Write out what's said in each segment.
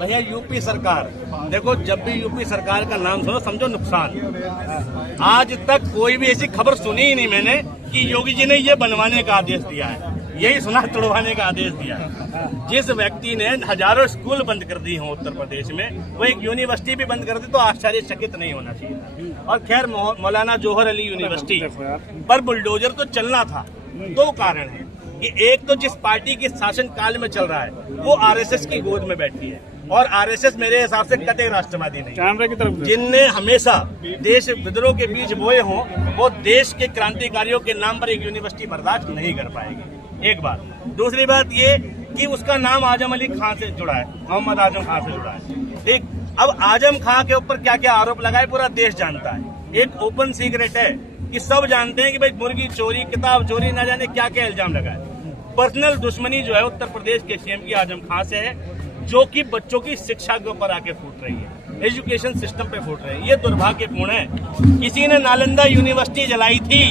भैया यूपी सरकार, देखो जब भी यूपी सरकार का नाम सुनो समझो नुकसान। आज तक कोई भी ऐसी खबर सुनी ही नहीं मैंने कि योगी जी ने ये बनवाने का आदेश दिया है, यही सुना तोड़वाने का आदेश दिया है। जिस व्यक्ति ने हजारों स्कूल बंद कर दी हो उत्तर प्रदेश में, वो एक यूनिवर्सिटी भी बंद कर दी तो आश्चर्यचकित नहीं होना चाहिए। और खैर मौलाना जौहर अली यूनिवर्सिटी पर बुलडोजर तो चलना था। दो कारण है कि एक तो जिस पार्टी के शासन काल में चल रहा है वो आरएसएस की गोद में बैठी है, और आरएसएस मेरे हिसाब से कतई राष्ट्रवादी नहीं। जिनने हमेशा देश विद्रोह के बीज बोए हों वो देश के क्रांतिकारियों के नाम पर एक यूनिवर्सिटी बर्दाश्त नहीं कर पाएगी, एक बात। दूसरी बात ये कि उसका नाम आजम अली खान से जुड़ा है, मोहम्मद आजम खान से जुड़ा है। ठीक, अब आजम खान के ऊपर क्या क्या आरोप लगाए पूरा देश जानता है। एक ओपन सीक्रेट है कि सब जानते हैं कि भाई मुर्गी चोरी, किताब चोरी, ना जाने क्या क्या इल्जाम लगाए। पर्सनल दुश्मनी जो है उत्तर प्रदेश के सीएम की आजम खान से है, जो कि बच्चों की शिक्षा के ऊपर आके फूट रही है, एजुकेशन सिस्टम पे फूट रही है। ये दुर्भाग्यपूर्ण है। किसी ने नालंदा यूनिवर्सिटी जलाई थी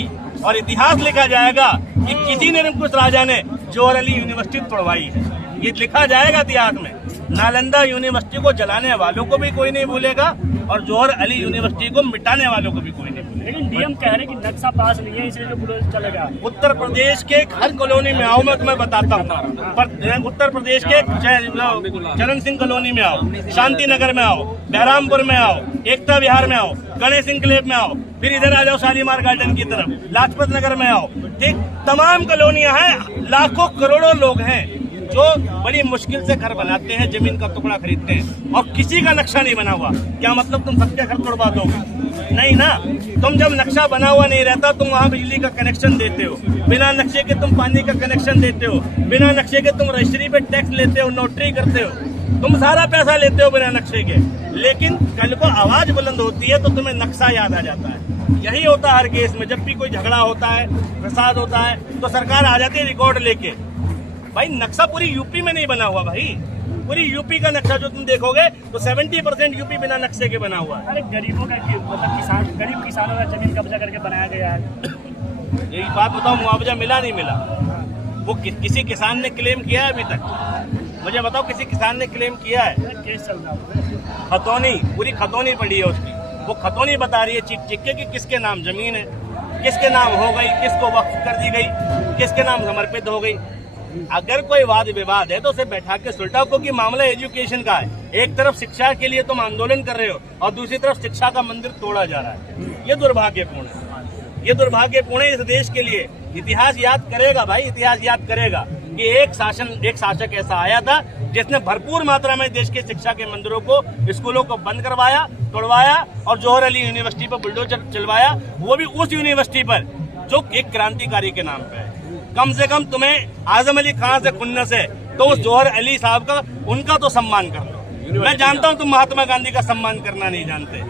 और इतिहास लिखा जाएगा कि किसी ने कुछ राजा ने जौहर अली यूनिवर्सिटी तोड़वाई है, ये लिखा जाएगा इतिहास में। नालंदा यूनिवर्सिटी को जलाने वालों को भी कोई नहीं भूलेगा और जौहर अली यूनिवर्सिटी को मिटाने वालों को भी कोई नहीं भूलेगा। लेकिन डीएम कह रहे हैं कि नक्शा पास नहीं है इसलिए जो बुलडोजर चलेगा। उत्तर प्रदेश के हर कॉलोनी में आओ, मैं तुम्हें बताता हूँ। उत्तर प्रदेश के चरण सिंह कॉलोनी में आओ, शांति नगर में आओ, बहरामपुर में आओ, एकता विहार में आओ, गणेश इंक्लेव में आओ, फिर इधर आ जाओ शालीमार गार्डन की तरफ, लाजपत नगर में आओ। ठीक, तमाम कॉलोनियां हैं, लाखों करोड़ों लोग हैं जो बड़ी मुश्किल से घर बनाते हैं, जमीन का टुकड़ा खरीदते हैं और किसी का नक्शा नहीं बना हुआ। क्या मतलब तुम सबके घर तोड़वा दोगे? नहीं ना। तुम जब नक्शा बना हुआ नहीं रहता तुम वहाँ बिजली का कनेक्शन देते हो, बिना नक्शे के तुम पानी का कनेक्शन देते हो, बिना नक्शे के तुम रजिस्ट्री पे टैक्स लेते हो, नोटरी करते हो, तुम सारा पैसा लेते हो बिना नक्शे के। लेकिन कल को आवाज बुलंद होती है तो तुम्हें नक्शा याद आ जाता है। यही होता है हर केस में, जब भी कोई झगड़ा होता है, फसाद होता है तो सरकार आ जाती है रिकॉर्ड लेके। भाई नक्शा पूरी यूपी में नहीं बना हुआ, भाई पूरी यूपी का नक्शा जो तुम देखोगे तो 70% यूपी बिना नक्शे के बना हुआ है। अरे गरीबों का मतलब गरीब किसानों का जमीन कब्जा करके बनाया गया है। यही बात बताओ, मुआवजा मिला नहीं मिला? वो किसी किसान ने क्लेम किया है अभी तक? मुझे बताओ किसी किसान ने क्लेम किया है? केस चल रहा है, खतौनी, पूरी खतौनी पड़ी है उसकी। वो खतौनी बता रही है चिक चिक के कि किसके नाम जमीन है, किसके नाम हो गई, किसको वक्फ कर दी गई, किसके नाम समर्पित हो गई। अगर कोई वाद विवाद है तो उसे बैठा के सुलटाओ, क्योंकि मामला एजुकेशन का है। एक तरफ शिक्षा के लिए तुम आंदोलन कर रहे हो और दूसरी तरफ शिक्षा का मंदिर तोड़ा जा रहा है। ये दुर्भाग्यपूर्ण है, ये दुर्भाग्यपूर्ण है इस देश के लिए। इतिहास याद करेगा भाई, इतिहास याद करेगा कि एक शासक ऐसा आया था जिसने भरपूर मात्रा में देश के शिक्षा के मंदिरों को, स्कूलों को बंद करवाया, तोड़वाया और जौहर अली यूनिवर्सिटी पर बुलडोजर चलवाया, वो भी उस यूनिवर्सिटी पर जो एक क्रांतिकारी के नाम पे है। कम से कम तुम्हें आजम अली खान से खुन्नस है तो उस जौहर अली साहब का, उनका तो सम्मान कर लो। मैं जानता हूं तुम महात्मा गांधी का सम्मान करना नहीं जानते,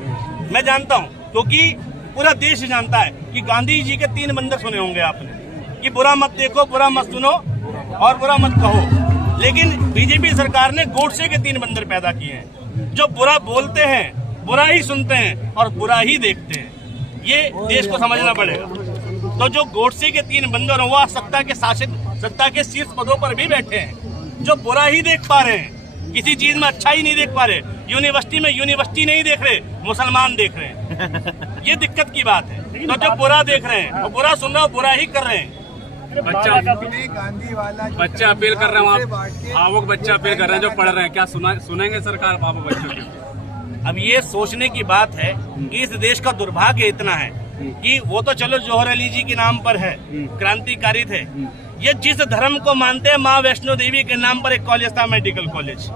मैं जानता हूं, क्योंकि पूरा देश जानता है कि गांधी जी के 3 मंदिर सुने होंगे आपने कि बुरा मत देखो, बुरा मत सुनो और बुरा मत कहो। लेकिन बीजेपी सरकार ने गोडसे के 3 मंदिर पैदा किए हैं, जो बुरा बोलते हैं, बुरा ही सुनते हैं और बुरा ही देखते हैं। ये देश को समझना पड़ेगा। तो जो गोडसे के 3 बंदर हैं वो सत्ता के शीर्ष पदों पर भी बैठे हैं, जो बुरा ही देख पा रहे हैं, किसी चीज में अच्छा ही नहीं देख पा रहे। यूनिवर्सिटी में यूनिवर्सिटी नहीं देख रहे, मुसलमान देख रहे हैं। ये दिक्कत की बात है। तो जो बुरा देख रहे हैं और बुरा सुन रहे हो, बुरा ही कर रहे हैं। बच्चे अपील कर रहे हैं, भावुक बच्चे अपील कर रहे हैं जो पढ़ रहे हैं, क्या सुनेंगे सरकार भावुक बच्चों की? अब ये सोचने की बात है कि इस देश का दुर्भाग्य इतना है कि वो तो चलो जौहर अली जी के नाम पर है, क्रांतिकारी थे। ये जिस धर्म को मानते हैं, माँ वैष्णो देवी के नाम पर एक कॉलेज था, मेडिकल कॉलेज,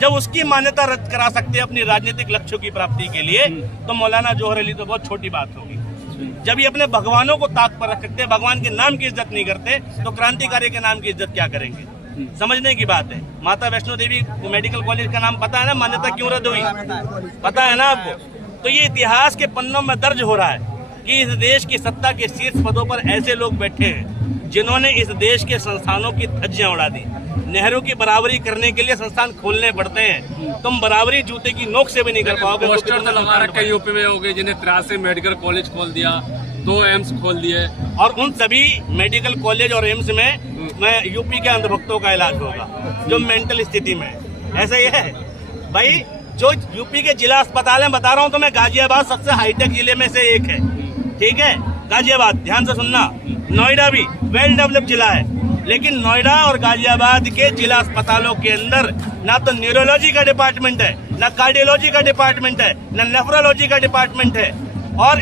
जब उसकी मान्यता रद्द करा सकते हैं अपनी राजनीतिक लक्ष्यों की प्राप्ति के लिए, तो मौलाना जौहर अली तो बहुत छोटी बात होगी। जब ये अपने भगवानों को ताक पर रख सकते हैं, भगवान के नाम की इज्जत नहीं करते, तो क्रांतिकारी के नाम की इज्जत क्या करेंगे? समझने की बात है। माता वैष्णो देवी मेडिकल कॉलेज का नाम पता है ना, मान्यता क्यों रद्द हुई? पता है ना आपको? तो ये इतिहास के पन्नों में दर्ज हो रहा है कि इस देश की सत्ता के शीर्ष पदों पर ऐसे लोग बैठे हैं जिन्होंने इस देश के संस्थानों की धज्जियां उड़ा दी। नेहरू की बराबरी करने के लिए संस्थान खोलने पड़ते हैं, तुम बराबरी जूते की नोक से भी नहीं कर पाओगे। पोस्टर तो लगा रखे यूपी में हो गए, जिन्हें 83 मेडिकल कॉलेज खोल दिया, 2 एम्स खोल दिए, और उन सभी मेडिकल कॉलेज और एम्स में यूपी के अंधभक्तों का इलाज होगा जो मेंटल स्थिति में। ऐसा ही है, भाई जो यूपी के जिला अस्पताल है, बता रहा हूँ तो मैं, गाजियाबाद सबसे हाईटेक जिले में से एक है, ठीक है। गाजियाबाद, ध्यान से सुनना। नोएडा भी वेल डेवलप्ड जिला है, लेकिन नोएडा और गाजियाबाद के जिला अस्पतालों के अंदर ना तो न्यूरोलॉजी का डिपार्टमेंट है, ना कार्डियोलॉजी का डिपार्टमेंट है, ना नेफ्रोलॉजी का डिपार्टमेंट है। और